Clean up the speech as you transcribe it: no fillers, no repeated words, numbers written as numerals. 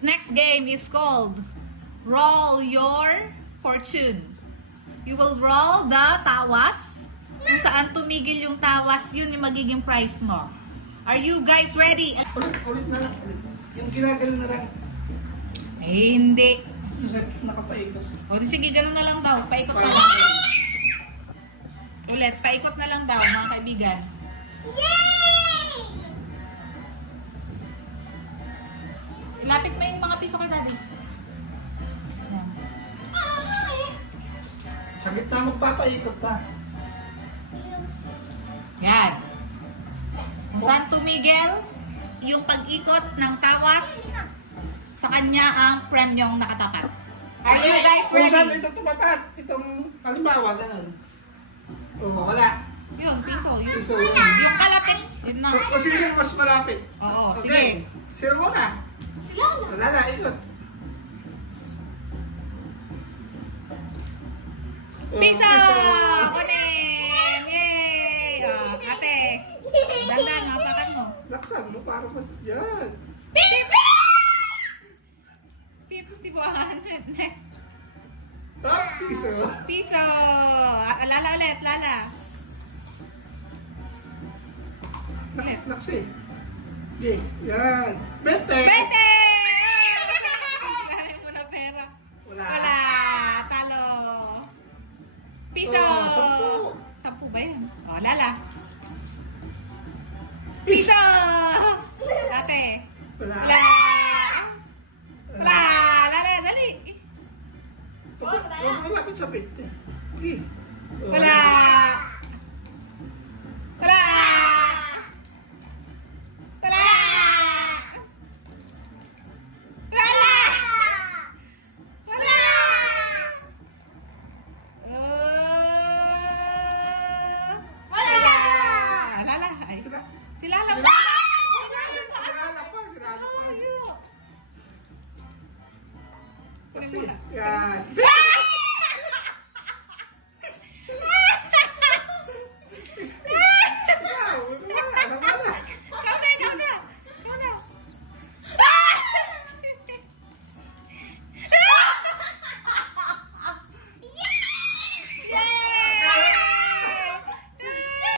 Next game is called Roll Your Fortune. You will roll the tawas. Kung saan tumigil yung tawas, yun yung magiging prize mo. Are you guys ready? Ulit na lang. Ulit. Yung ginagano na lang. Eh, hindi. Nakapaikot. O, di sige, ganun na lang daw. Paikot na lang. Ulit, paikot na lang daw, mga kaibigan. Yay! Ilapit mo yung mga piso kay daddy. Ayan. Sa gitna magpapaikot ka. Yan. Kung saan tumigil yung pag-ikot ng tawas, sa kanya ang premyong nakatapat. Are you guys Kung saan ready? ito tumapat? Itong halimbawa, ganun. Oo, wala. Yun, piso. Yun. Piso, yun. Yung kalapit, yun na. O sino yung mas malapit? Oo, Okay. sige. Sino mo na? Wala na, ikot. Oh, Piso! Kunin! Yay! Oh, ate, dandan, mapakan mo. Laksan mo para mag... Yan. 51. Ah, piso. Piso! Lala ulit, lala. Ulit. Laksi. Okay, yan. 20. Bete! Dami mo na pera. Wala. Wala. Talo. Piso. Oh, 10. 10 ba yan? O, lala. Piso. Piso! Ate. Wala. Wala. Wala. Lala, dali. Huwag malapit sa 20. Okay. Wala. Wala. Wala. Wala. Wala. Wala. Lala. Ay. Sila. Sila lang. Sila. Sirala pa, sirala pa. Kunin Laksi. mo na. Yan.